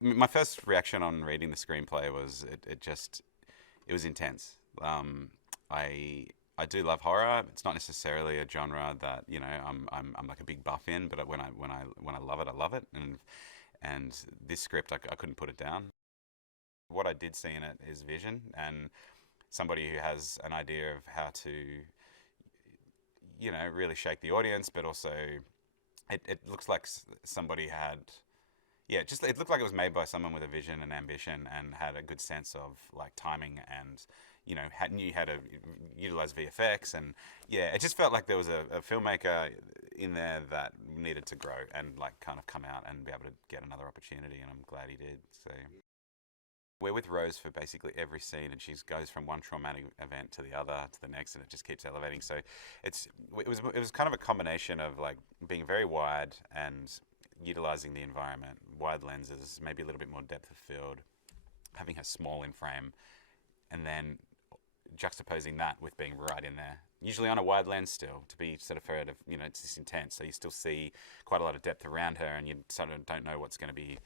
My first reaction on reading the screenplay was it was intense. I I do love horror. It's not necessarily a genre that I'm like a big buff in, but when I love it, I love it. And this script, I couldn't put it down. What I did see in it is vision and somebody who has an idea of how to really shake the audience, but also it looks like somebody had yeah, just it looked like it was made by someone with a vision and ambition and had a good sense of like timing and knew how to utilize VFX. And yeah, it just felt like there was a filmmaker in there that needed to grow and like kind of come out and be able to get another opportunity, and I'm glad he did. So we're with Rose for basically every scene, and she goes from one traumatic event to the other to the next, and it just keeps elevating. So it was kind of a combination of like being very wide and utilizing the environment, wide lenses, maybe a little bit more depth of field, having her small in frame, and then juxtaposing that with being right in there. Usually on a wide lens still, to be sort of for it, it's just intense. So you still see quite a lot of depth around her, and you sort of don't know what's going to be,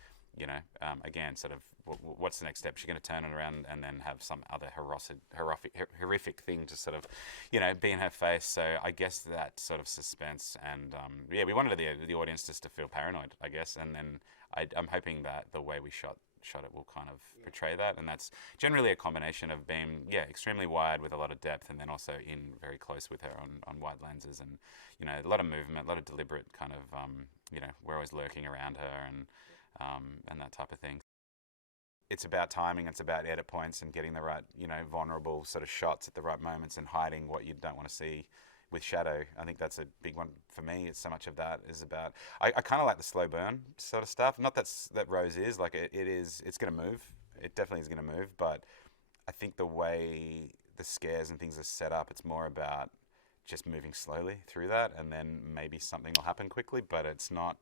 again, sort of what's the next step? She's going to turn it around and then have some other horrific thing to sort of, be in her face. So I guess that sort of suspense and yeah, we wanted the audience just to feel paranoid, I guess, and then I'm hoping that the way we shot it will kind of portray that, and that's generally a combination of being extremely wide with a lot of depth, and then also in very close with her on wide lenses, and a lot of movement, a lot of deliberate kind of we're always lurking around her and that type of thing. It's about timing, it's about edit points and getting the right, vulnerable sort of shots at the right moments and hiding what you don't want to see with shadow. I think that's a big one for me. It's so much of that is about. I kind of like the slow burn sort of stuff. Not that Rose is like it's going to move. It definitely is going to move. But I think the way the scares and things are set up, it's more about just moving slowly through that, and then maybe something will happen quickly. But it's not.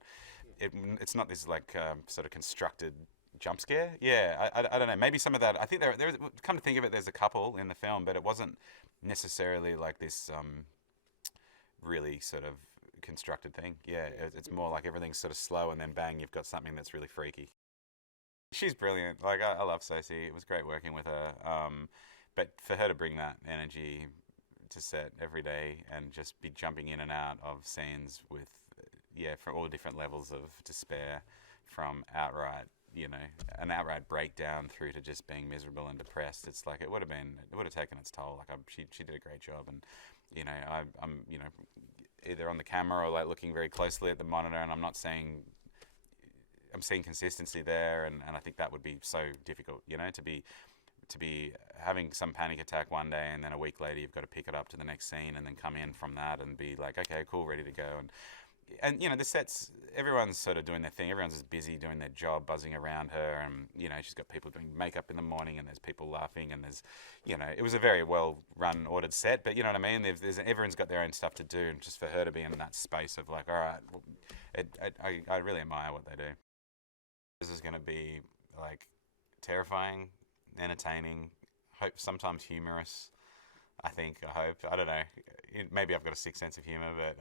It's not this like sort of constructed jump scare. Yeah, I don't know. Maybe some of that. I think there. Come to think of it, there's a couple in the film, but it wasn't necessarily like this. Really sort of constructed thing. Yeah, it's more like everything's sort of slow, and then bang, you've got something that's really freaky. She's brilliant. Like I love Sosie. It was great working with her. But for her to bring that energy to set every day and just be jumping in and out of scenes with, for all different levels of despair, from outright, an outright breakdown through to just being miserable and depressed. It's like it would have taken its toll. Like she did a great job, and I'm either on the camera or like looking very closely at the monitor, and I'm seeing consistency there, and I think that would be so difficult, to be having some panic attack one day, and then a week later you've got to pick it up to the next scene, and then come in from that and be like, okay, cool, ready to go, and the sets, everyone's sort of doing their thing. Everyone's just busy doing their job, buzzing around her, and she's got people doing makeup in the morning, and there's people laughing, and there's, it was a very well run, ordered set. But you know what I mean? Everyone's got their own stuff to do, and just for her to be in that space of like, all right, well, I really admire what they do. This is going to be like terrifying, entertaining, hope sometimes humorous. I think. I hope. I don't know. Maybe I've got a sick sense of humor, but